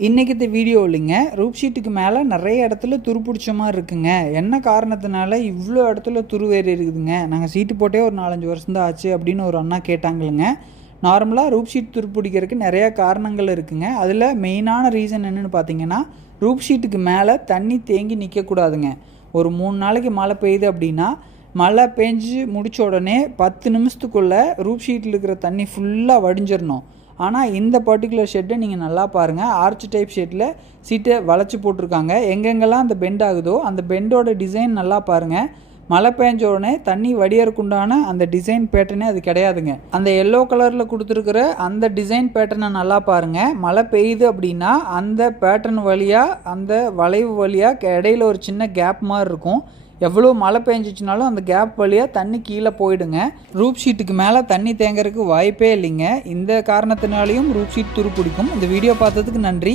இன்றைக்கி இந்த வீடியோ இல்லைங்க, ரூப் ஷீட்டுக்கு மேலே நிறைய இடத்துல துரு பிடிச்ச மாதிரி இருக்குங்க. என்ன காரணத்தினால இவ்வளோ இடத்துல துரு ஏறி இருக்குதுங்க? நாங்கள் சீட்டு போட்டே ஒரு 4-5 வருஷம் தான் ஆச்சு அப்படின்னு ஒரு அண்ணா கேட்டாங்களுங்க. நார்மலாக ரூப் ஷீட் துரு பிடிக்கிறதுக்கு நிறையா காரணங்கள் இருக்குங்க. அதில் மெயினான ரீசன் என்னென்னு பார்த்தீங்கன்னா, ரூப் ஷீட்டுக்கு மேலே தண்ணி தேங்கி நிற்கக்கூடாதுங்க. ஒரு 3 நாளைக்கு மழை பெய்யுது அப்படின்னா, மழை பெஞ்சு முடித்த உடனே 10 நிமிஷத்துக்குள்ளே ரூப் ஷீட்டில் இருக்கிற தண்ணி ஃபுல்லாக வடிஞ்சிடணும். ஆனால் இந்த பர்டிகுலர் ஷெட்டை நீங்கள் நல்லா பாருங்கள். ஆர்ச் டைப் ஷெட்டில் சீட்டை வளைச்சி போட்டிருக்காங்க. எங்கெங்கெல்லாம் அந்த பெண்ட் ஆகுதோ அந்த பெண்டோட டிசைன் நல்லா பாருங்கள். மழை பெஞ்ச உடனே தண்ணி வடியறக்குண்டான அந்த டிசைன் பேட்டர்னே அது கிடையாதுங்க. அந்த எல்லோ கலரில் கொடுத்துருக்குற அந்த டிசைன் பேட்டர்னை நல்லா பாருங்கள். மழை பெய்யுது அப்படின்னா அந்த பேட்டர்ன் வழியாக அந்த வளைவு வழியாக இடையில ஒரு சின்ன கேப் மாதிரி இருக்கும். எவ்வளோ மழை பெஞ்சிச்சுனாலும் அந்த கேப் வழியாக தண்ணி கீழே போயிடுங்க. ரூப் ஷீட்டுக்கு மேலே தண்ணி தேங்கிறதுக்கு வாய்ப்பே இல்லைங்க. இந்த காரணத்தினாலையும் ரூப் ஷீட் துரு பிடிக்கும். இந்த வீடியோ பார்த்ததுக்கு நன்றி.